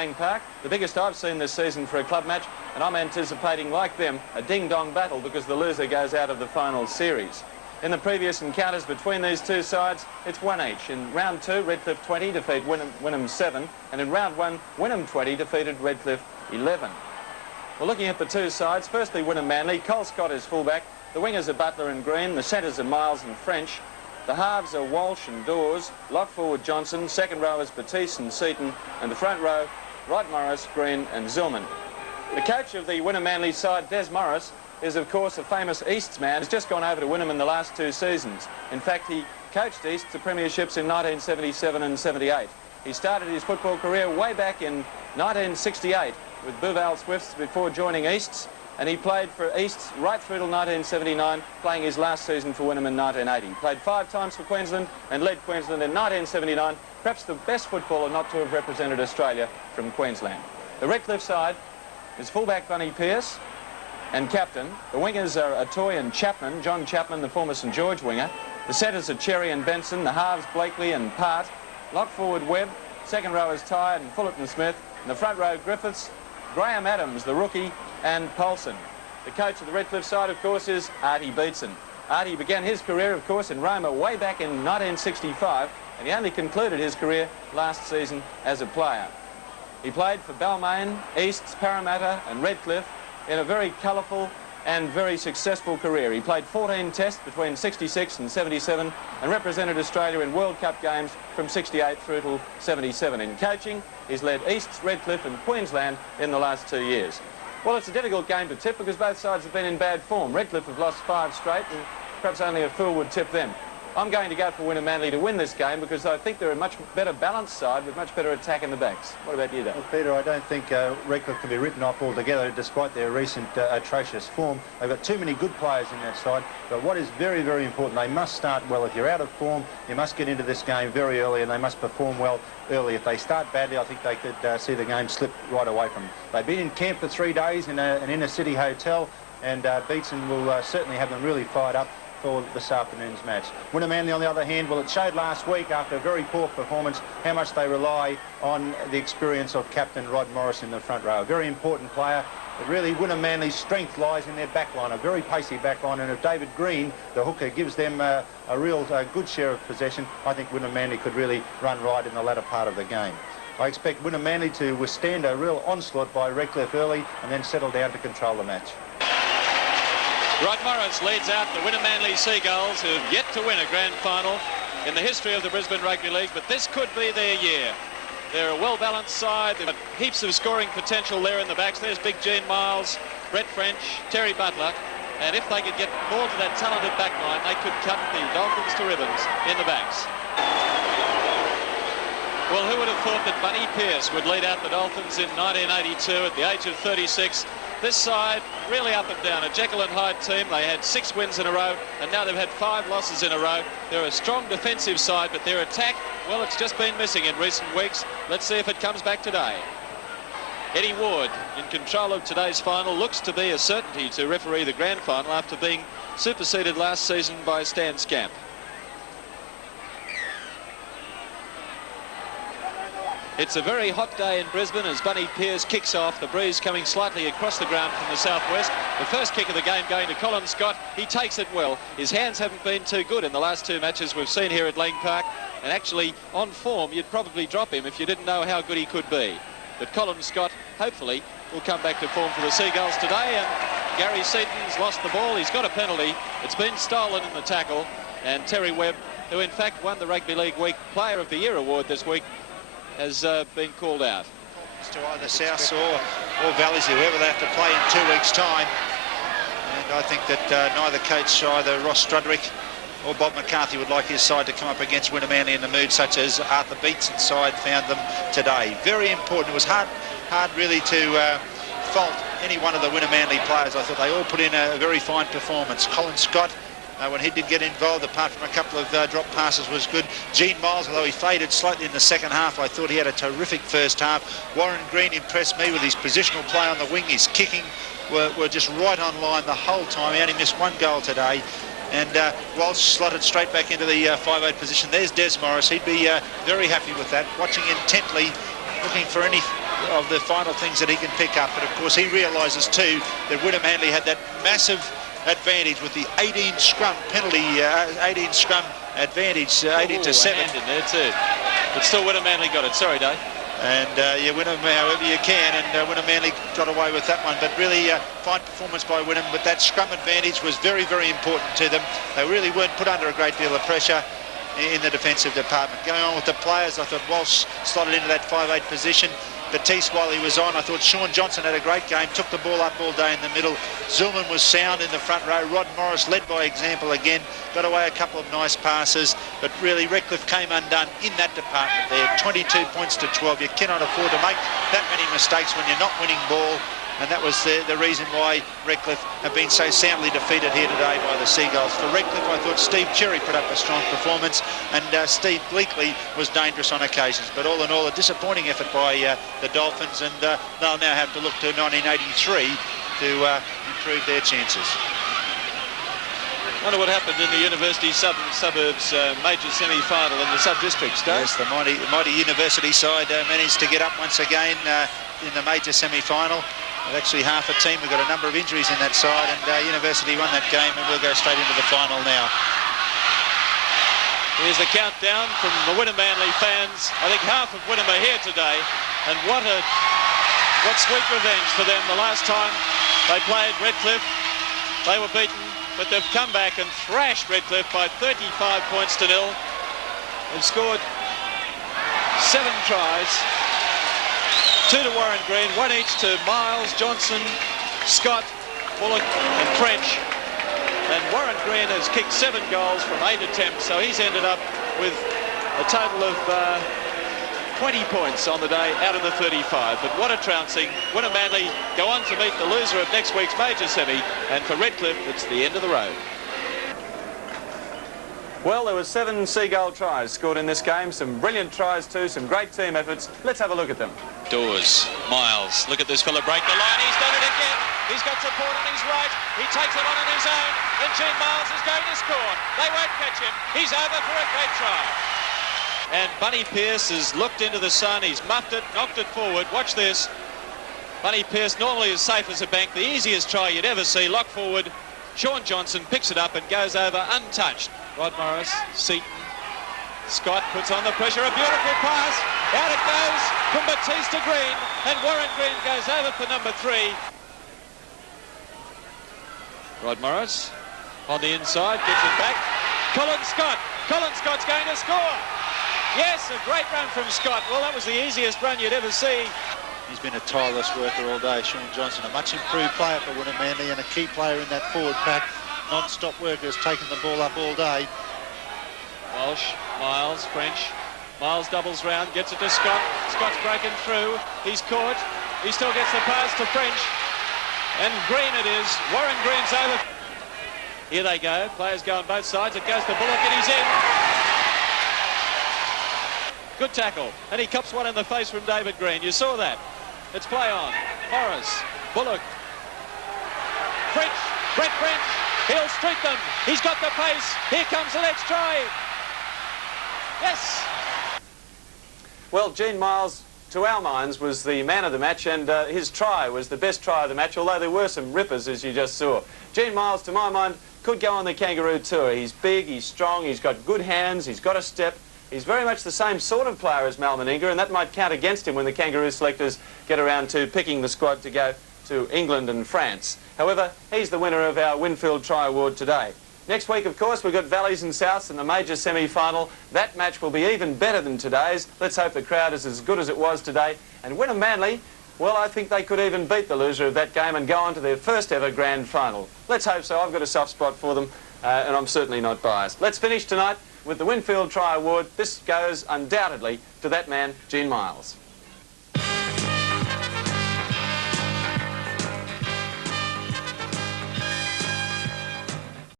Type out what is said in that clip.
Lang Park, the biggest I've seen this season for a club match, and I'm anticipating, like them, a ding-dong battle because the loser goes out of the final series. In the previous encounters between these two sides, it's one each. In round 2, Redcliffe 20 defeat Wynnum 7, and in round 1, Wynnum 20 defeated Redcliffe 11. Well, looking at the two sides, firstly Wynnum-Manly. Cole Scott is fullback. The wingers are Butler and Green. The centres are Miles and French. The halves are Walsh and Dawes. Lock forward Johnson. Second row is Batiste and Seaton. And the front row, Wright, Morris, Green and Zillman. The coach of the Wynnum-Manly side, Des Morris, is of course a famous Easts man. He's just gone over to Wynnum in the last 2 seasons. In fact, he coached Easts to premierships in 1977 and 78. He started his football career way back in 1968 with Bouval Swifts before joining Easts, and he played for Easts right through till 1979, playing his last season for Wynnum in 1980. He played 5 times for Queensland and led Queensland in 1979, perhaps the best footballer not to have represented Australia from Queensland. The Redcliffe side is fullback Bunny Pearce and captain. The wingers are Atoy and Chapman, John Chapman, the former St George winger. The centres are Cherry and Benson, the halves Blakely and Part. Lock forward Webb, second row is Ty and Fullerton Smith, and the front row Griffiths, Graham Adams, the rookie, and Polson. The coach of the Redcliffe side, of course, is Artie Beetson. Artie began his career, of course, in Roma way back in 1965, and he only concluded his career last season as a player. He played for Balmain, Easts, Parramatta and Redcliffe in a very colourful and very successful career. He played 14 tests between 66 and 77 and represented Australia in World Cup games from 68 through till 77. In coaching, he's led Easts, Redcliffe and Queensland in the last 2 years. Well, it's a difficult game to tip because both sides have been in bad form. Redcliffe have lost 5 straight and perhaps only a fool would tip them. I'm going to go for Wynnum-Manly to win this game because I think they're a much better balanced side with much better attack in the backs. What about you, Dave? Well, Peter, I don't think Redcliffe can be written off altogether despite their recent atrocious form. They've got too many good players in that side, but what is very, very important, they must start well. If you're out of form, you must get into this game very early and they must perform well early. If they start badly, I think they could see the game slip right away from them. They've been in camp for 3 days in an inner-city hotel, and Beetson will certainly have them really fired up for this afternoon's match. Wynnum-Manly, on the other hand, well, it showed last week after a very poor performance how much they rely on the experience of captain Rod Morris in the front row. A very important player, but really Wynnum-Manly's strength lies in their back line, a very pacey back line, and if David Green, the hooker, gives them a real good share of possession, I think Wynnum-Manly could really run right in the latter part of the game. I expect Wynnum-Manly to withstand a real onslaught by Redcliffe early and then settle down to control the match. Rod Morris leads out the Wynnum-Manly Seagulls, who've yet to win a grand final in the history of the Brisbane Rugby League, but this could be their year. They're a well-balanced side. They've got heaps of scoring potential there in the backs. There's Big Gene Miles, Brett French, Terry Butler, and if they could get more to that talented back line, they could cut the Dolphins to ribbons in the backs. Well, who would have thought that Bunny Pearce would lead out the Dolphins in 1982 at the age of 36? This side really up and down, a Jekyll and Hyde team. They had 6 wins in a row and now they've had 5 losses in a row. They're a strong defensive side, but their attack, well, it's just been missing in recent weeks. Let's see if it comes back today. Eddie Ward in control of today's final, looks to be a certainty to referee the grand final after being superseded last season by Stan Scamp. It's a very hot day in Brisbane as Bunny Pearce kicks off, the breeze coming slightly across the ground from the southwest. The first kick of the game going to Colin Scott. He takes it well. His hands haven't been too good in the last 2 matches we've seen here at Lang Park, and actually on form you'd probably drop him if you didn't know how good he could be. But Colin Scott hopefully will come back to form for the Seagulls today, and Gary Seaton's lost the ball. He's got a penalty. It's been stolen in the tackle, and Terry Webb, who in fact won the Rugby League Week Player of the Year award this week, has been called out. To either South or Valleys, whoever they have to play in 2 weeks' time. And I think that neither coach, either Ross Strudrick or Bob McCarthy, would like his side to come up against Wynnum-Manly in the mood such as Arthur Beetson's side found them today. Very important. It was hard really to fault any one of the Wynnum-Manly players. I thought they all put in a very fine performance. Colin Scott, when he did get involved, apart from a couple of drop passes, was good. Gene Miles, although he faded slightly in the second half, I thought he had a terrific first half. Warren Green impressed me with his positional play on the wing. His kicking were just right on line the whole time. He only missed 1 goal today. And Walsh slotted straight back into the 5'8" position. There's Des Morris. He'd be very happy with that. Watching intently, looking for any of the final things that he can pick up. But of course he realises too that wynnum-manly had that massive advantage with the 18 scrum penalty, 18 scrum advantage, 18 to 7. In there too. But still wynnum-manly got it. Sorry, Dave. And yeah, Wynnum however you can, and wynnum-manly got away with that one. But really fine performance by Wynnum, but that scrum advantage was very, very important to them. They really weren't put under a great deal of pressure in the defensive department. Going on with the players, I thought Walsh slotted into that 5'8" position. Batiste, while he was on, I thought Sean Johnson had a great game, took the ball up all day in the middle. Zillman was sound in the front row. Rod Morris led by example again, got away a couple of nice passes, but really Redcliffe came undone in that department there. 22 points to 12. You cannot afford to make that many mistakes when you're not winning ball, and that was the reason why Redcliffe have been so soundly defeated here today by the Seagulls. For Redcliffe, I thought Steve Cherry put up a strong performance, and Steve Bleakley was dangerous on occasions. But all in all, a disappointing effort by the Dolphins, and they'll now have to look to 1983 to improve their chances. Wonder what happened in the University Suburbs major semi-final in the sub-districts, Dave? Yes, the mighty University side managed to get up once again in the major semi-final. With actually half a team. We've got a number of injuries in that side, and University won that game, and we'll go straight into the final now. Here's the countdown from the wynnum-manly fans. I think half of Wynnum are here today, and what sweet revenge for them. The last time they played Redcliffe, they were beaten, but they've come back and thrashed Redcliffe by 35 points to 0. They've scored 7 tries. 2 to Warren Green, 1 each to Miles, Johnson, Scott, Bullock and French. And Warren Green has kicked 7 goals from 8 attempts, so he's ended up with a total of 20 points on the day out of the 35. But what a trouncing. wynnum-manly go on to meet the loser of next week's major semi, and for Redcliffe, it's the end of the road. Well, there were 7 Seagull tries scored in this game. Some brilliant tries too, some great team efforts. Let's have a look at them. Dawes, Miles, look at this fella break the line. He's done it again. He's got support on his right. He takes it on his own. And Gene Miles is going to score. They won't catch him. He's over for a great try. And Bunny Pearce has looked into the sun. He's muffed it, knocked it forward. Watch this. Bunny Pearce normally as safe as a bank. The easiest try you'd ever see. Lock forward. Sean Johnson picks it up and goes over untouched. Rod Morris, Seaton, Scott puts on the pressure. A beautiful pass. Out it goes from Batiste to Green. And Warren Green goes over for number 3. Rod Morris on the inside, gets it back. Colin Scott. Colin Scott's going to score. Yes, a great run from Scott. Well, that was the easiest run you'd ever see. He's been a tireless worker all day, Sean Johnson. A much improved player for wynnum-manly and a key player in that forward pack. Non-stop worker has taken the ball up all day. Walsh, Miles, French. Miles doubles round, gets it to Scott. Scott's breaking through. He's caught. He still gets the pass to French. And Green it is. Warren Green's over. Here they go. Players go on both sides. It goes to Bullock and he's in. Good tackle. And he cups one in the face from David Green. You saw that. It's play on. Morris, Bullock, French, Brett French. He'll streak them. He's got the pace. Here comes the next try. Yes. Well, Gene Miles, to our minds, was the man of the match, and his try was the best try of the match, although there were some rippers, as you just saw. Gene Miles, to my mind, could go on the Kangaroo Tour. He's big, he's strong, he's got good hands, he's got a step. He's very much the same sort of player as Mal Meninga, and that might count against him when the Kangaroo selectors get around to picking the squad to go to England and France. However, he's the winner of our Winfield Try Award today. Next week, of course, we've got Valleys and Souths in the major semi-final. That match will be even better than today's. Let's hope the crowd is as good as it was today. And wynnum-manly, well, I think they could even beat the loser of that game and go on to their first ever grand final. Let's hope so. I've got a soft spot for them, and I'm certainly not biased. Let's finish tonight with the Winfield Try Award. This goes undoubtedly to that man, Gene Miles.